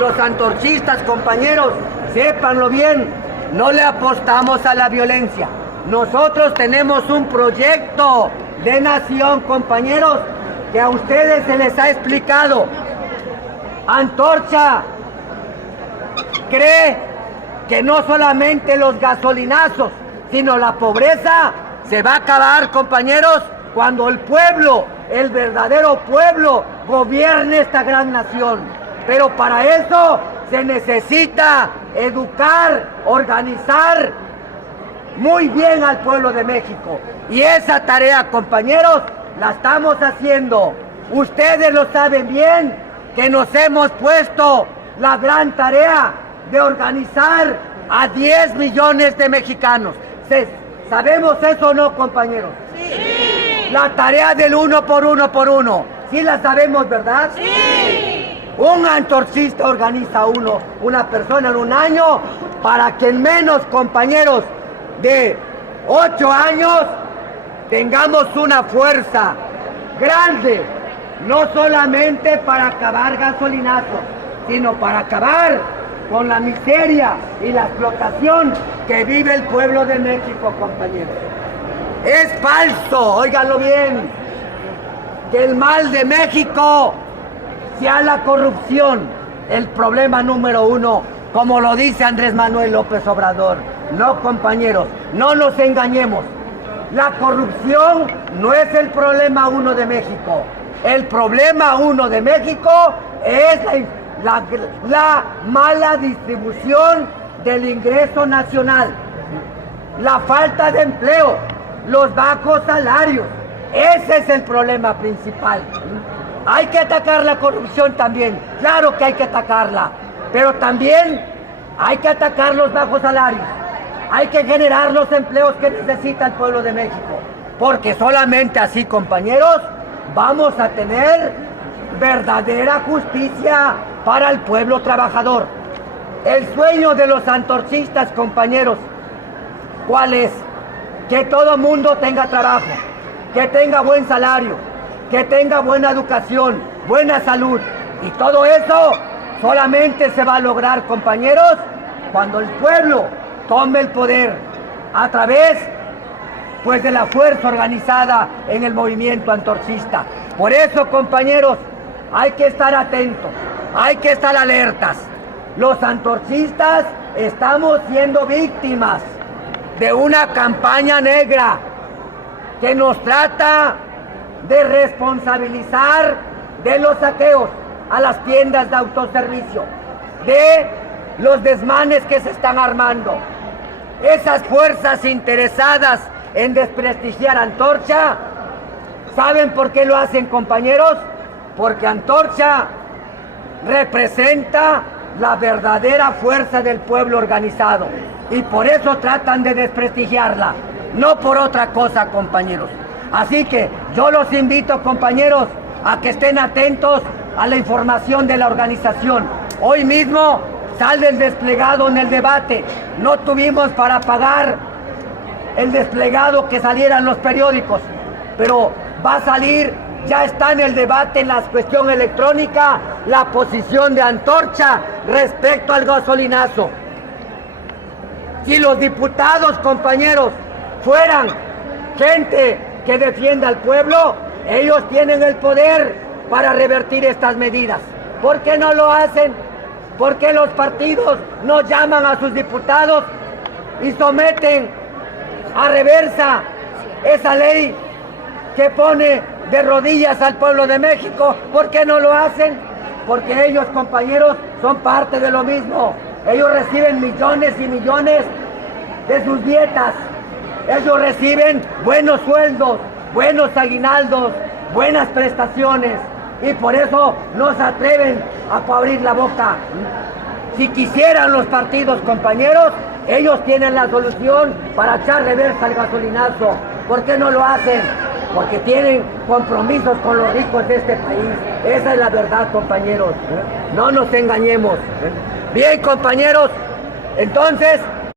Los antorchistas, compañeros, sépanlo bien, no le apostamos a la violencia. Nosotros tenemos un proyecto de nación, compañeros, que a ustedes se les ha explicado. Antorcha cree que no solamente los gasolinazos, sino la pobreza se va a acabar, compañeros, cuando el pueblo, el verdadero pueblo, gobierne esta gran nación. Pero para eso se necesita educar, organizar muy bien al pueblo de México. Y esa tarea, compañeros, la estamos haciendo. Ustedes lo saben bien, que nos hemos puesto la gran tarea de organizar a 10 millones de mexicanos. ¿Sabemos eso o no, compañeros? Sí. La tarea del 1 por 1 por 1. ¿Sí la sabemos, verdad? Sí. Un antorchista organiza una persona en un año para que en menos, compañeros, de 8 años tengamos una fuerza grande, no solamente para acabar gasolinazos, sino para acabar con la miseria y la explotación que vive el pueblo de México, compañeros. Es falso, óiganlo bien, que el mal de México sea la corrupción, el problema número 1, como lo dice Andrés Manuel López Obrador. No, compañeros, no nos engañemos. La corrupción no es el problema 1 de México. El problema 1 de México es la mala distribución del ingreso nacional, la falta de empleo, los bajos salarios. Ese es el problema principal. Hay que atacar la corrupción también, claro que hay que atacarla, pero también hay que atacar los bajos salarios. Hay que generar los empleos que necesita el pueblo de México, porque solamente así, compañeros, vamos a tener verdadera justicia para el pueblo trabajador. El sueño de los antorchistas, compañeros, ¿cuál es? Que todo mundo tenga trabajo, que tenga buen salario, que tenga buena educación, buena salud. Y todo eso solamente se va a lograr, compañeros, cuando el pueblo tome el poder a través, pues, de la fuerza organizada en el movimiento antorchista. Por eso, compañeros, hay que estar atentos, hay que estar alertas. Los antorchistas estamos siendo víctimas de una campaña negra que nos trata de responsabilizar de los saqueos a las tiendas de autoservicio, de los desmanes que se están armando. Esas fuerzas interesadas en desprestigiar Antorcha, ¿saben por qué lo hacen, compañeros? Porque Antorcha representa la verdadera fuerza del pueblo organizado y por eso tratan de desprestigiarla, no por otra cosa, compañeros. Así que yo los invito, compañeros, a que estén atentos a la información de la organización. Hoy mismo sale el desplegado en el debate. No tuvimos para pagar el desplegado que saliera en los periódicos, pero va a salir, ya está en el debate en la cuestión electrónica, la posición de Antorcha respecto al gasolinazo. Si los diputados, compañeros, fueran gente que defienda al pueblo, ellos tienen el poder para revertir estas medidas. ¿Por qué no lo hacen? ¿Por qué los partidos no llaman a sus diputados y someten a reversa esa ley que pone de rodillas al pueblo de México? ¿Por qué no lo hacen? Porque ellos, compañeros, son parte de lo mismo. Ellos reciben millones y millones de sus dietas. Ellos reciben buenos sueldos, buenos aguinaldos, buenas prestaciones. Y por eso no se atreven a abrir la boca. Si quisieran los partidos, compañeros, ellos tienen la solución para echar reversa al gasolinazo. ¿Por qué no lo hacen? Porque tienen compromisos con los ricos de este país. Esa es la verdad, compañeros. No nos engañemos. Bien, compañeros, entonces